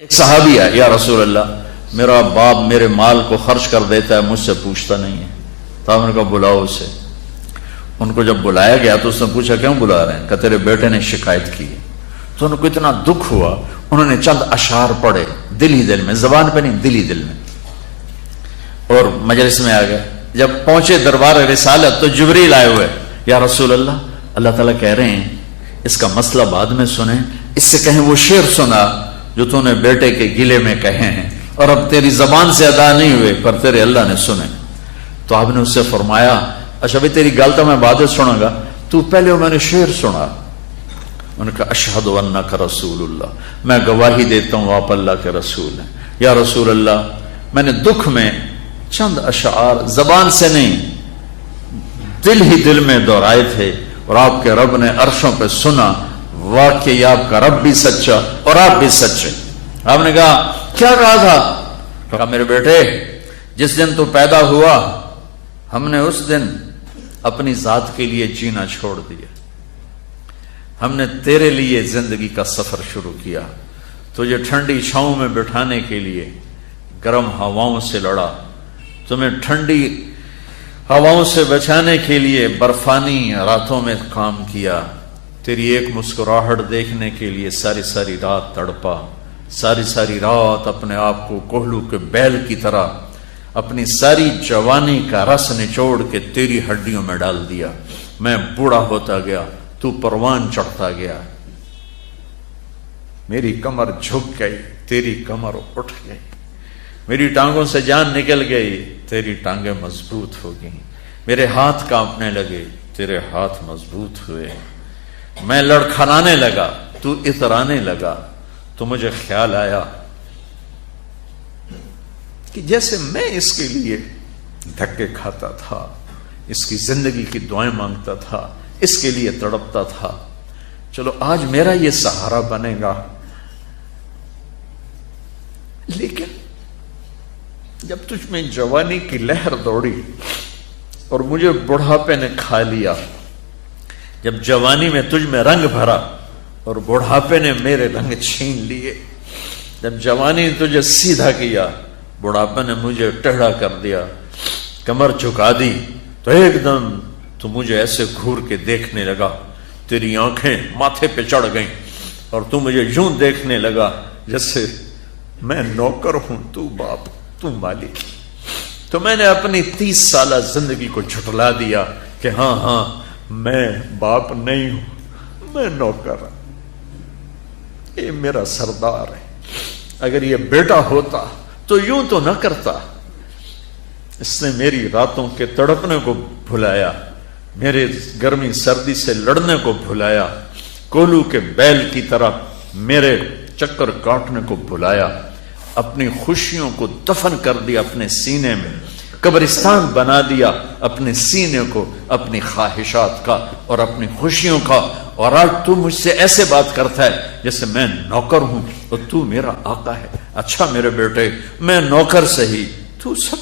ایک صحابی ہے، یا رسول اللہ میرا باپ میرے مال کو خرچ کر دیتا ہے، مجھ سے پوچھتا نہیں ہے۔ تو آپ نے کہا بلاؤ اسے۔ ان کو جب بلایا گیا تو اس نے پوچھا کیوں بلا رہے ہیں؟ کہ تیرے بیٹے نے شکایت کی ہے۔ تو ان کو اتنا دکھ ہوا، انہوں نے چند اشعار پڑھے دل ہی دل میں، زبان پہ نہیں، دل ہی دل میں، اور مجلس میں آ گئے۔ جب پہنچے دربار رسالت تو جبریل آئے ہوئے، یا رسول اللہ اللہ تعالیٰ کہہ رہے ہیں اس کا مسئلہ بعد میں سنیں، اس سے کہیں وہ شعر سنا جو تو نے بیٹے کے گلے میں کہے ہیں اور اب تیری زبان سے ادا نہیں ہوئے پر تیرے اللہ نے سنے۔ تو آپ نے اس سے فرمایا اچھا بھی تیری گل تو میں بعد میں سنوں گا، تو پہلے میں نے شعر سنا۔ انہوں نے کہا اشہد انک رسول اللہ، میں گواہی دیتا ہوں آپ اللہ کے رسول ہیں۔ یا رسول اللہ میں نے دکھ میں چند اشعار زبان سے نہیں دل ہی دل میں دہرائے تھے اور آپ کے رب نے عرشوں پہ سنا، واقعی آپ کا رب بھی سچا اور آپ بھی سچے۔ آپ نے کہا کیا کہا تھا؟ کہا میرے بیٹے جس دن تو پیدا ہوا ہم نے اس دن اپنی ذات کے لیے جینا چھوڑ دیا، ہم نے تیرے لیے زندگی کا سفر شروع کیا، تجھے ٹھنڈی چھاؤں میں بٹھانے کے لیے گرم ہواؤں سے لڑا، تمہیں ٹھنڈی ہواؤں سے بچانے کے لیے برفانی راتوں میں کام کیا، تیری ایک مسکراہٹ دیکھنے کے لیے ساری ساری رات تڑپا، ساری ساری رات اپنے آپ کو کوہلو کے بیل کی طرح اپنی ساری جوانی کا رس نچوڑ کے تیری ہڈیوں میں ڈال دیا۔ میں بوڑھا ہوتا گیا، تو پروان چڑھتا گیا، میری کمر جھک گئی، تیری کمر اٹھ گئی، میری ٹانگوں سے جان نکل گئی، تیری ٹانگیں مضبوط ہو گئیں، میرے ہاتھ کانپنے لگے، تیرے ہاتھ مضبوط ہوئے، میں لڑکھڑانے لگا، تو اترانے لگا، تو مجھے خیال آیا کہ جیسے میں اس کے لیے دھکے کھاتا تھا، اس کی زندگی کی دعائیں مانگتا تھا، اس کے لیے تڑپتا تھا، چلو آج میرا یہ سہارا بنے گا۔ لیکن جب تجھ میں جوانی کی لہر دوڑی اور مجھے بڑھاپے نے کھا لیا، جب جوانی میں تجھ میں رنگ بھرا اور بڑھاپے نے میرے رنگ چھین لیے، جب جوانی نے تجھے سیدھا کیا بڑھاپے نے مجھے ٹیڑھا کر دیا، کمر جھکا دی، تو ایک دم تو مجھے ایسے گھور کے دیکھنے لگا، تیری آنکھیں ماتھے پہ چڑھ گئیں اور تو مجھے یوں دیکھنے لگا جیسے میں نوکر ہوں، تو باپ، تو مالک۔ تو میں نے اپنی 30 سالہ زندگی کو جھٹلا دیا کہ ہاں ہاں میں باپ نہیں ہوں، میں نوکر ہوں، یہ میرا سردار ہے، اگر یہ بیٹا ہوتا تو یوں تو نہ کرتا۔ اس نے میری راتوں کے تڑپنے کو بھلایا، میرے گرمی سردی سے لڑنے کو بھلایا، کولو کے بیل کی طرح میرے چکر کاٹنے کو بھلایا، اپنی خوشیوں کو دفن کر دیا اپنے سینے میں، قبرستان بنا دیا اپنے سینے کو، اپنی خواہشات کا اور اپنی خوشیوں کا، اور آج تو مجھ سے ایسے بات کرتا ہے جیسے میں نوکر ہوں اور تو میرا آقا ہے۔ اچھا میرے بیٹے میں نوکر سہی، تو سب،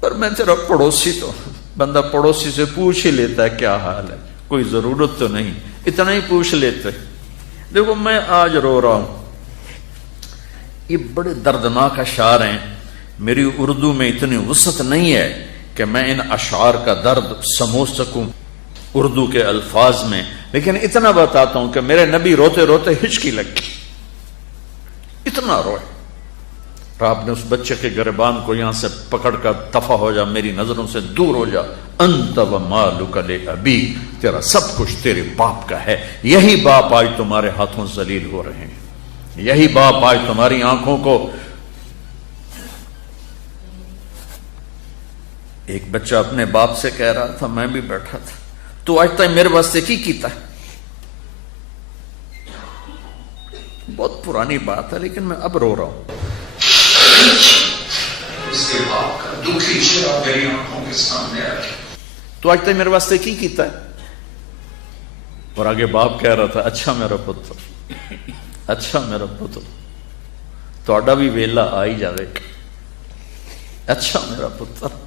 پر میں تیرا پڑوسی، تو بندہ پڑوسی سے پوچھ ہی لیتا ہے کیا حال ہے، کوئی ضرورت تو نہیں، اتنا ہی پوچھ لیتے۔ دیکھو میں آج رو رہا ہوں، یہ بڑے دردناک اشعار ہیں، میری اردو میں اتنی وسعت نہیں ہے کہ میں ان اشعار کا درد سمجھ سکوں اردو کے الفاظ میں، لیکن اتنا بتاتا ہوں کہ میرے نبی روتے روتے ہچکی لگی، اتنا روئے۔ آپ نے اس بچے کے گریبان کو یہاں سے پکڑ کر دفع ہو جا، میری نظروں سے دور ہو جا، انت و مالک لابی، تیرا سب کچھ تیرے باپ کا ہے، یہی باپ آج تمہارے ہاتھوں ذلیل ہو رہے ہیں، یہی باپ آج تمہاری آنکھوں کو۔ ایک بچہ اپنے باپ سے کہہ رہا تھا، میں بھی بیٹھا تھا، تو آج تک میرے واسطے کی کیتا ہے؟ بہت پرانی بات ہے لیکن میں اب رو رہا ہوں۔ اس کے باپ کا دکھی چہرہ میری آنکھوں کے سامنے آ گیا، تو آج تک میرے واسطے کی کیتا ہے؟ اور آگے باپ کہہ رہا تھا اچھا میرا پتر، اچھا میرا پتر تہاڈا بھی ویلا آ ہی جاوے، اچھا میرا پتر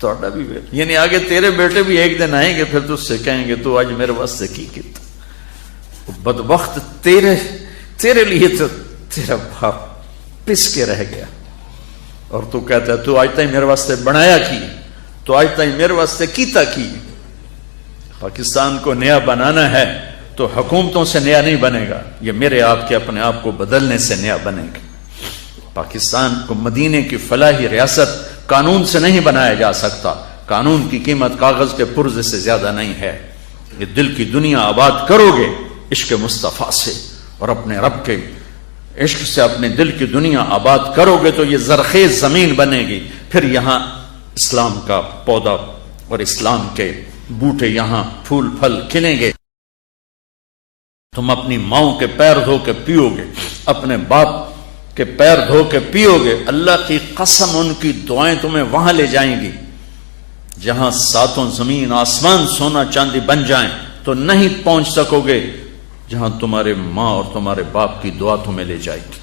تہاڈا بھی ویلا، یعنی آگے تیرے بیٹے بھی ایک دن آئیں گے، پھر تجھ سے کہیں گے تو آج میرے واسطے کی کیتا؟ بدبخت تیرے لیے تو تیرا باپ پس کے رہ گیا اور تو کہتا ہے تو آج تک میرے واسطے بنایا کی، تو آج تک میرے واسطے کیتا کی۔ پاکستان کو نیا بنانا ہے تو حکومتوں سے نیا نہیں بنے گا، یہ میرے آپ کے اپنے آپ کو بدلنے سے نیا بنے گا۔ پاکستان کو مدینے کی فلاحی ریاست قانون سے نہیں بنایا جا سکتا، قانون کی قیمت کاغذ کے پرزے سے زیادہ نہیں ہے۔ یہ دل کی دنیا آباد کرو گے عشق مصطفیٰ سے اور اپنے رب کے عشق سے اپنے دل کی دنیا آباد کرو گے تو یہ زرخیز زمین بنے گی، پھر یہاں اسلام کا پودا اور اسلام کے بوٹے یہاں پھول پھل کھلیں گے۔ تم اپنی ماؤں کے پیر دھو کے پیو گے، اپنے باپ کے پیر دھو کے پیو گے، اللہ کی قسم ان کی دعائیں تمہیں وہاں لے جائیں گی جہاں ساتوں زمین آسمان سونا چاندی بن جائیں تو نہیں پہنچ سکو گے جہاں تمہارے ماں اور تمہارے باپ کی دعا تمہیں لے جائے گی۔